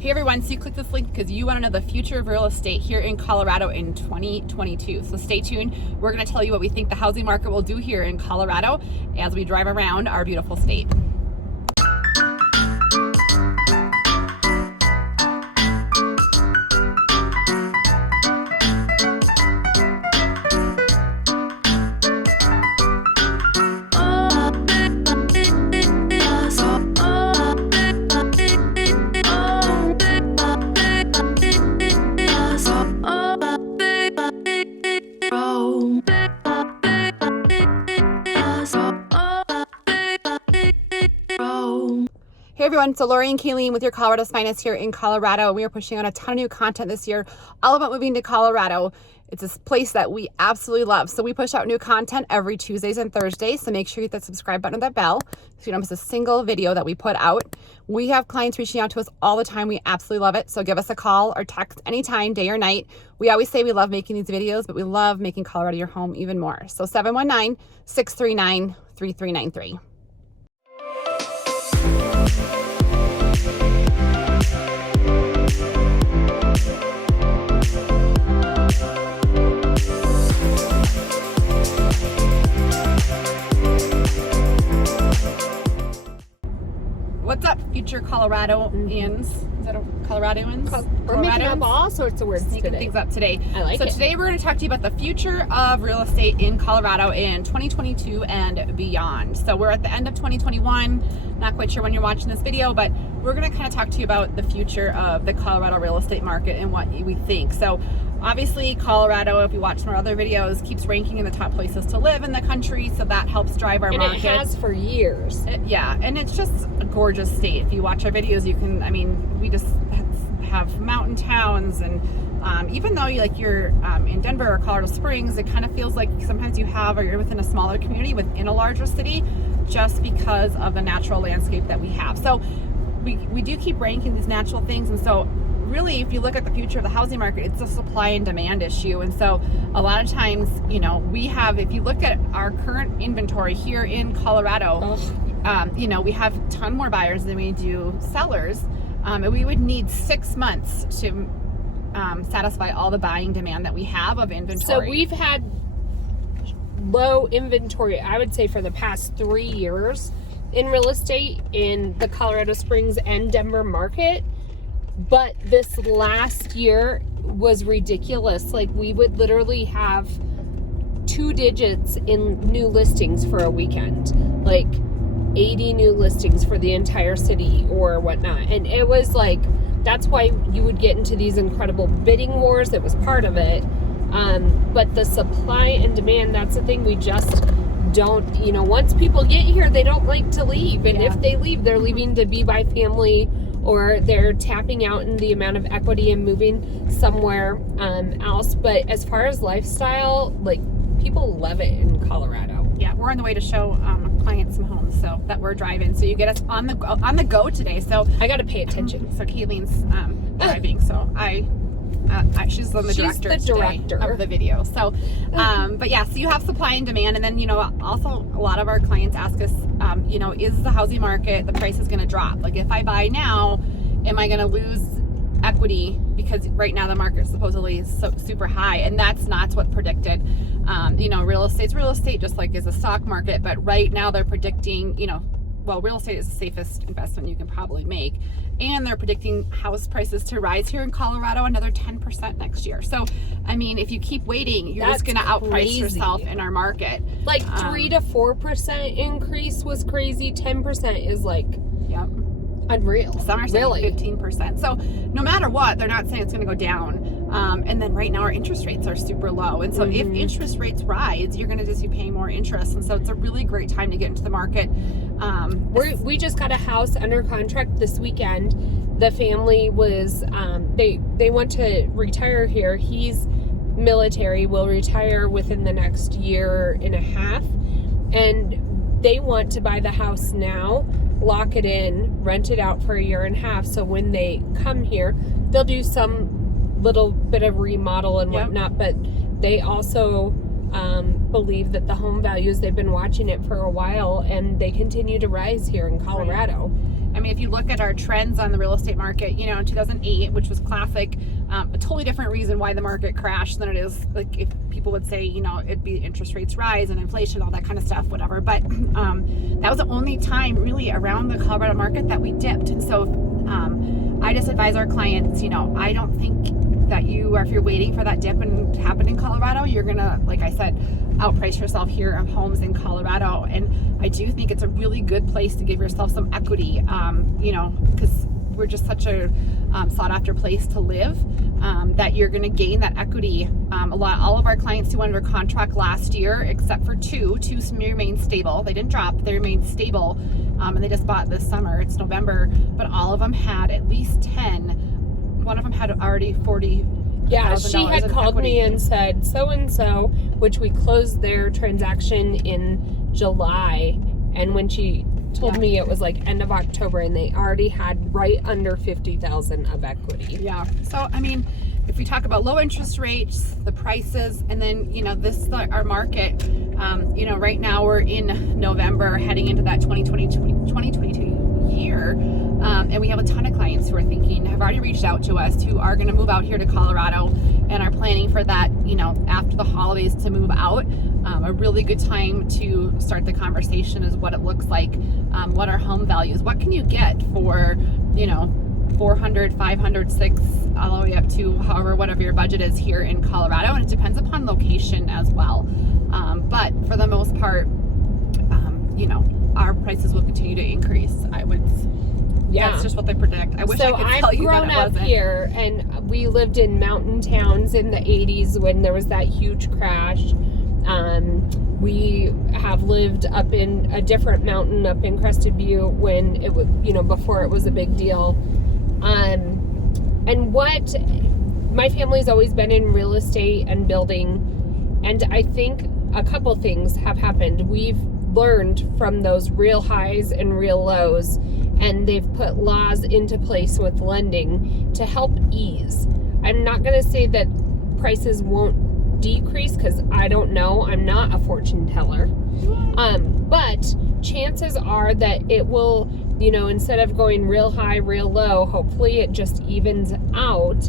Hey everyone, so you click this link because you want to know the future of real estate here in Colorado in 2022. So stay tuned. We're going to tell you what we think the housing market will do here in Colorado as we drive around our beautiful state. Hey everyone, so Laurie and Kalene with your Colorado's Finest here in Colorado. We are pushing out a ton of new content this year, all about moving to Colorado. It's a place that we absolutely love. So we push out new content every Tuesdays and Thursdays. So make sure you hit that subscribe button and that bell so you don't miss a single video that we put out. We have clients reaching out to us all the time. We absolutely love it. So give us a call or text anytime, day or night. We always say we love making these videos, but we love making Colorado your home even more. So 719-639-3393. What's up, future Coloradoans? Is that a Coloradoans? We're making up all sorts of words Sneaking today. things up today. I like it. So today we're going to talk to you about the future of real estate in Colorado in 2022 and beyond. So we're at the end of 2021. Not quite sure when you're watching this video, but we're going to kind of talk to you about the future of the Colorado real estate market and what we think. So obviously Colorado, if you watch some of our other videos, keeps ranking in the top places to live in the country. So that helps drive our market. And it has for years. Yeah, and it's just a gorgeous state. If you watch our videos, you can, we just have mountain towns, and even though you're in Denver or Colorado Springs, it kind of feels like sometimes you're within a smaller community within a larger city just because of the natural landscape that we have. So we do keep ranking these natural things, and so really, if you look at the future of the housing market, it's a supply and demand issue. And so a lot of times, if you look at our current inventory here in Colorado, we have a ton more buyers than we do sellers. And we would need 6 months to satisfy all the buying demand that we have of inventory. So we've had low inventory, I would say, for the past 3 years in real estate in the Colorado Springs and Denver market. But this last year was ridiculous. Like, we would literally have 2 digits in new listings for a weekend. Like 80 new listings for the entire city or whatnot. And it was like, that's why you would get into these incredible bidding wars. That was part of it. But the supply and demand, that's the thing we just don't, once people get here, they don't like to leave. And if they leave, they're leaving to be by family, or they're tapping out in the amount of equity and moving somewhere else. But as far as lifestyle, people love it in Colorado. Yeah, we're on the way to show clients some homes so that we're driving. So you get us on the go today. So I got to pay attention. So Kaylene's driving. So she's the director of the video. So, but yeah, so you have supply and demand, and then also a lot of our clients ask us, is the housing market, the price is going to drop? Like, if I buy now, am I going to lose equity because right now the market supposedly is so super high? And that's not what's predicted. Real estate's real estate, just like is a stock market. But right now they're predicting, real estate is the safest investment you can probably make. And they're predicting house prices to rise here in Colorado another 10% next year. So, if you keep waiting, you're just going to outprice yourself in our market. 3 to 4% increase was crazy. 10% is unreal. Some are saying 15%. So no matter what, they're not saying it's going to go down. And then right now our interest rates are super low. And so if interest rates rise, you're going to just be paying more interest. And so it's a really great time to get into the market. We just got a house under contract this weekend. The family was, they want to retire here. He's military, will retire within the next year and a half. And they want to buy the house now, lock it in, rent it out for a year and a half. So when they come here, they'll do some little bit of remodel and whatnot, but they also believe that the home values, they've been watching it for a while, and they continue to rise here in Colorado. Right. I mean, if you look at our trends on the real estate market, you know, in 2008, which was classic, a totally different reason why the market crashed than it is, like, if people would say, you know, it'd be interest rates rise and inflation, all that kind of stuff, whatever. But that was the only time really around the Colorado market that we dipped. And so I just advise our clients, you know, I don't think that if you're waiting for that dip and happen in Colorado, you're gonna, like I said, outprice yourself here on homes in Colorado. And I do think it's a really good place to give yourself some equity, you know, because we're just such a sought after place to live, that you're going to gain that equity. All of our clients who went under contract last year, except for two remained stable. They didn't drop, they remained stable, and they just bought this summer. It's November, but all of them had at least 10. One of them had already 40. Yeah, she had called me and said so-and-so, which we closed their transaction in July, and when she told me it was like end of October, and they already had right under 50,000 of equity. Yeah. So I mean, if we talk about low interest rates, the prices, and then, you know, our market, you know, right now we're in November, heading into that 2022 year, and we have a ton of clients who are have already reached out to us, who are going to move out here to Colorado and are planning for that, you know, after the holidays to move out. A really good time to start the conversation is what it looks like, what are home values, what can you get for, you know, 400, 500, 6, all the way up to whatever your budget is here in Colorado, and it depends upon location as well. But for the most part, you know, our prices will continue to increase. That's just what they predict. I wish I could tell you that it wasn't. I've grown up here, and we lived in mountain towns in the 80s when there was that huge crash. We have lived up in a different mountain up in Crested Butte when it was, you know, before it was a big deal. And what my family's always been in real estate and building, and I think a couple things have happened. We've learned from those real highs and real lows, and they've put laws into place with lending to help ease. I'm not going to say that prices won't decrease, because I don't know. I'm not a fortune teller. But chances are that it will, you know, instead of going real high, real low, hopefully it just evens out.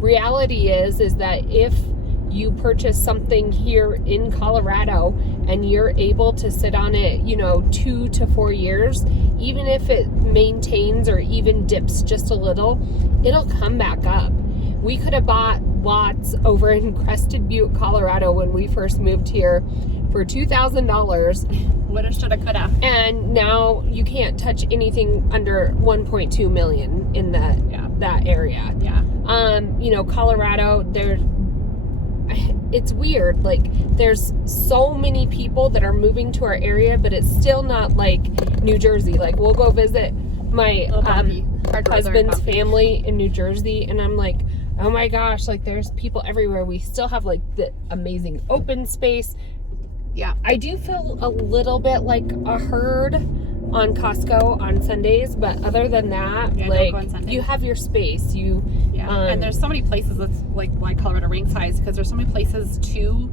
Reality is that if you purchase something here in Colorado and you're able to sit on it, you know, 2 to 4 years, even if it maintains or even dips just a little, it'll come back up. We could have bought lots over in Crested Butte, Colorado when we first moved here for $2,000. Woulda, shoulda, coulda. And now you can't touch anything under 1.2 million in that area. Yeah. You know, Colorado, it's weird. Like, there's so many people that are moving to our area, but it's still not like New Jersey. Like, we'll go visit my husband's family in New Jersey, and I'm like, oh my gosh, like, there's people everywhere. We still have like the amazing open space. Yeah. I do feel a little bit like a herd on Costco on Sundays, but other than that, like, you have your space. And there's so many places that's like why Colorado ranks high, because there's so many places to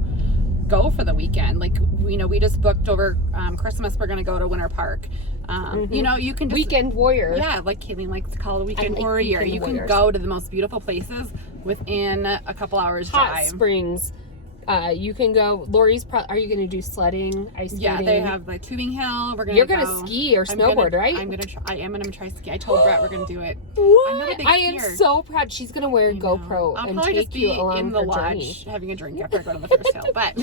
go for the weekend. Like, you know, we just booked over Christmas. We're going to go to Winter Park. You know, you can just weekend warrior. Yeah, like Kalene likes to call it a weekend warrior. You can go to the most beautiful places within a couple hours drive. Hot Springs. You can go. Laurie's are you going to do sledding, ice skating? Yeah, they have like tubing hill. You're going to ski or snowboard, right? I am going to try ski. I told Brett we're going to do it. What? I'm not a big I skier. am so proud. She's going to wear a GoPro and take you along in the her lodge journey. having a drink after I go to the first hill. But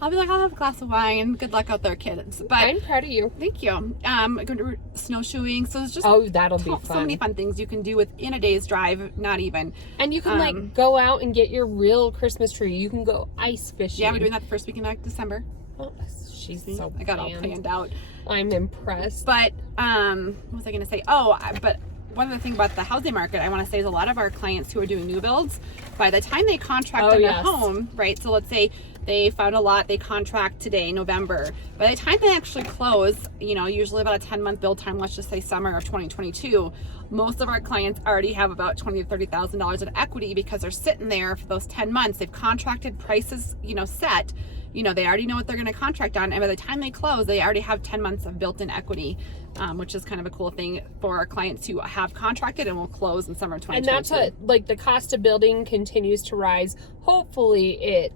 I'll be like, I'll have a glass of wine. Good luck out there, kids. But I'm proud of you. Thank you. I'm going to do snowshoeing. So it's just that'll be fun. So many fun things you can do within a day's drive. Not even. And you can like go out and get your real Christmas tree. You can go ice fishing. Yeah, we're doing that the first weekend of December. Oh, she's so I got all planned out. I'm impressed. But what was I going to say? But one other thing about the housing market I want to say is a lot of our clients who are doing new builds, by the time they contract on their home, right? So let's say they found a lot, they contract today, November. By the time they actually close, you know, usually about a 10-month build time, let's just say summer of 2022, most of our clients already have about $20,000 to $30,000 in equity, because they're sitting there for those 10 months. They've contracted prices, you know, set. they already know what they're going to contract on, and by the time they close, they already have 10 months of built-in equity, which is kind of a cool thing for our clients who have contracted and will close in summer of 2022. And that's what, like, the cost of building continues to rise. Hopefully it,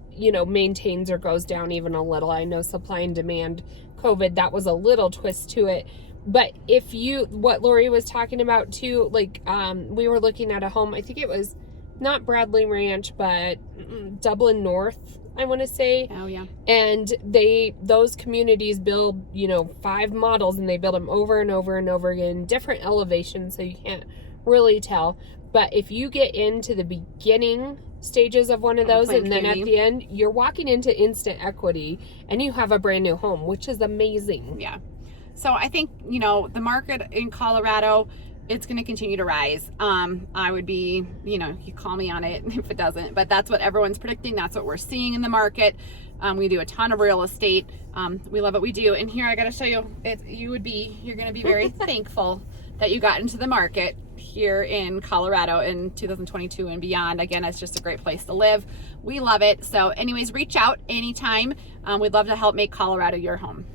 maintains or goes down even a little. I know supply and demand, COVID, that was a little twist to it. But what Laurie was talking about too, like, we were looking at a home, I think it was not Bradley Ranch, but Dublin North, I want to say. Oh, yeah. And those communities build, 5 models, and they build them over and over and over again, different elevations, so you can't really tell. But if you get into the beginning stages of one of those, and then at the end, you're walking into instant equity, and you have a brand new home, which is amazing. Yeah. So I think, the market in Colorado, it's going to continue to rise. I would be, you call me on it if it doesn't, but that's what everyone's predicting. That's what we're seeing in the market. We do a ton of real estate. We love what we do. And here I got to show you, you're going to be very thankful that you got into the market here in Colorado in 2022 and beyond. Again, it's just a great place to live. We love it. So anyways, reach out anytime. We'd love to help make Colorado your home.